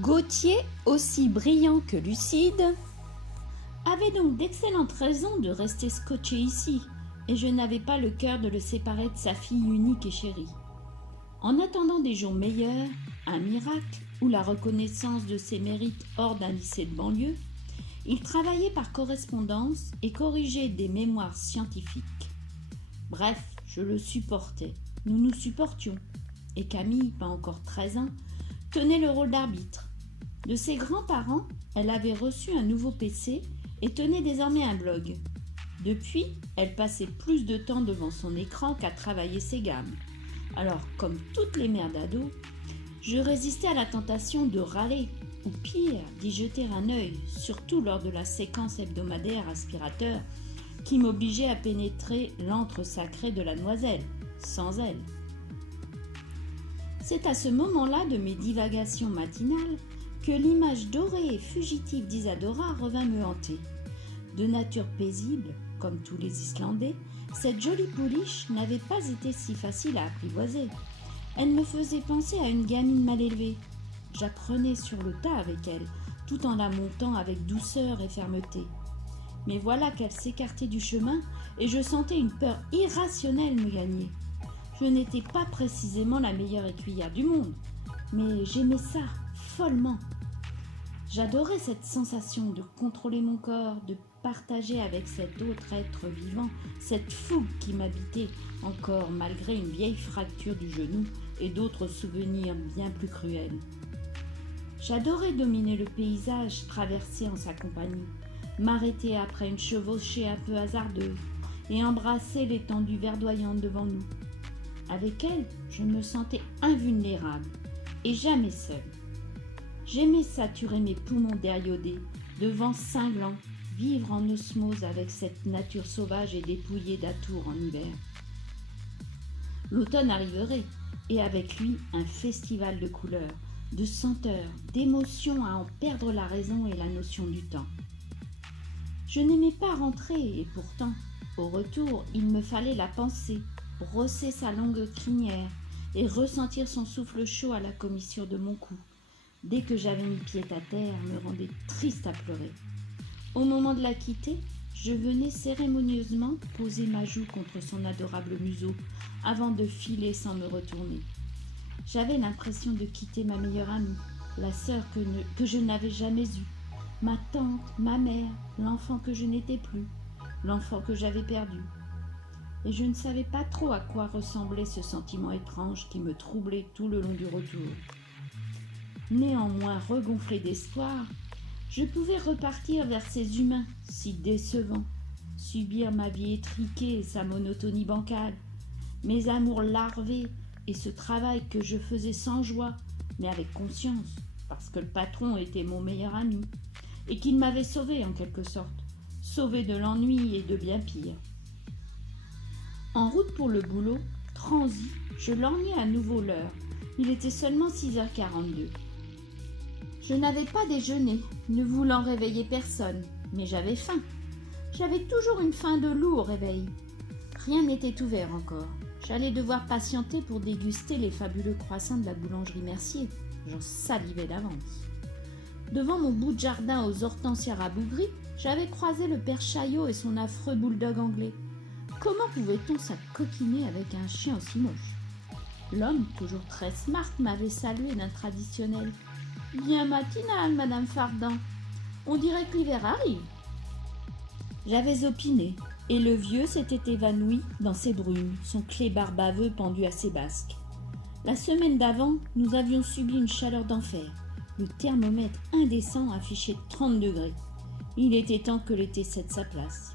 Gautier, aussi brillant que lucide, avait donc d'excellentes raisons de rester scotché ici, et je n'avais pas le cœur de le séparer de sa fille unique et chérie. En attendant des jours meilleurs, un miracle ou la reconnaissance de ses mérites hors d'un lycée de banlieue, il travaillait par correspondance et corrigeait des mémoires scientifiques. Bref, je le supportais, nous nous supportions, et Camille, pas encore 13 ans, tenait le rôle d'arbitre. De ses grands-parents, elle avait reçu un nouveau PC et tenait désormais un blog. Depuis, elle passait plus de temps devant son écran qu'à travailler ses gammes. Alors, comme toutes les mères d'ados, je résistais à la tentation de râler, ou pire, d'y jeter un œil, surtout lors de la séquence hebdomadaire aspirateur qui m'obligeait à pénétrer l'antre sacré de la noiselle, sans elle. C'est à ce moment-là de mes divagations matinales que l'image dorée et fugitive d'Isadora revint me hanter. De nature paisible, comme tous les Islandais, cette jolie pouliche n'avait pas été si facile à apprivoiser. Elle me faisait penser à une gamine mal élevée. J'apprenais sur le tas avec elle, tout en la montant avec douceur et fermeté. Mais voilà qu'elle s'écartait du chemin et je sentais une peur irrationnelle me gagner. Je n'étais pas précisément la meilleure écuyère du monde, mais j'aimais ça follement. J'adorais cette sensation de contrôler mon corps, de partager avec cet autre être vivant, cette fougue qui m'habitait encore malgré une vieille fracture du genou et d'autres souvenirs bien plus cruels. J'adorais dominer le paysage traversé en sa compagnie, m'arrêter après une chevauchée un peu hasardeuse et embrasser l'étendue verdoyante devant nous. Avec elle, je me sentais invulnérable et jamais seule. J'aimais saturer mes poumons d'air iodé, de vent cinglant, vivre en osmose avec cette nature sauvage et dépouillée d'atours en hiver. L'automne arriverait, et avec lui un festival de couleurs, de senteurs, d'émotions à en perdre la raison et la notion du temps. Je n'aimais pas rentrer, et pourtant, au retour, il me fallait la penser, brosser sa longue crinière et ressentir son souffle chaud à la commissure de mon cou. Dès que j'avais mis pied à terre, me rendait triste à pleurer. Au moment de la quitter, je venais cérémonieusement poser ma joue contre son adorable museau avant de filer sans me retourner. J'avais l'impression de quitter ma meilleure amie, la sœur que je n'avais jamais eue, ma tante, ma mère, l'enfant que je n'étais plus, l'enfant que j'avais perdu. Et je ne savais pas trop à quoi ressemblait ce sentiment étrange qui me troublait tout le long du retour. Néanmoins regonflé d'espoir, je pouvais repartir vers ces humains si décevants, subir ma vie étriquée et sa monotonie bancale, mes amours larvés et ce travail que je faisais sans joie, mais avec conscience, parce que le patron était mon meilleur ami, et qu'il m'avait sauvé en quelque sorte, sauvé de l'ennui et de bien pire. En route pour le boulot, transi, je lorgnais à nouveau l'heure. Il était seulement 6h42. Je n'avais pas déjeuné, ne voulant réveiller personne, mais j'avais faim. J'avais toujours une faim de loup au réveil. Rien n'était ouvert encore. J'allais devoir patienter pour déguster les fabuleux croissants de la boulangerie Mercier. J'en salivais d'avance. Devant mon bout de jardin aux hortensias rabougries, j'avais croisé le père Chaillot et son affreux bulldog anglais. Comment pouvait-on s'acoquiner avec un chien aussi moche ? L'homme, toujours très smart, m'avait salué d'un traditionnel « Bien matinal, Madame Fardan. On dirait que l'hiver arrive. » J'avais opiné, et le vieux s'était évanoui dans ses brumes, son clébard baveux pendu à ses basques. La semaine d'avant, nous avions subi une chaleur d'enfer. Le thermomètre indécent affichait 30 degrés. Il était temps que l'été cède sa place.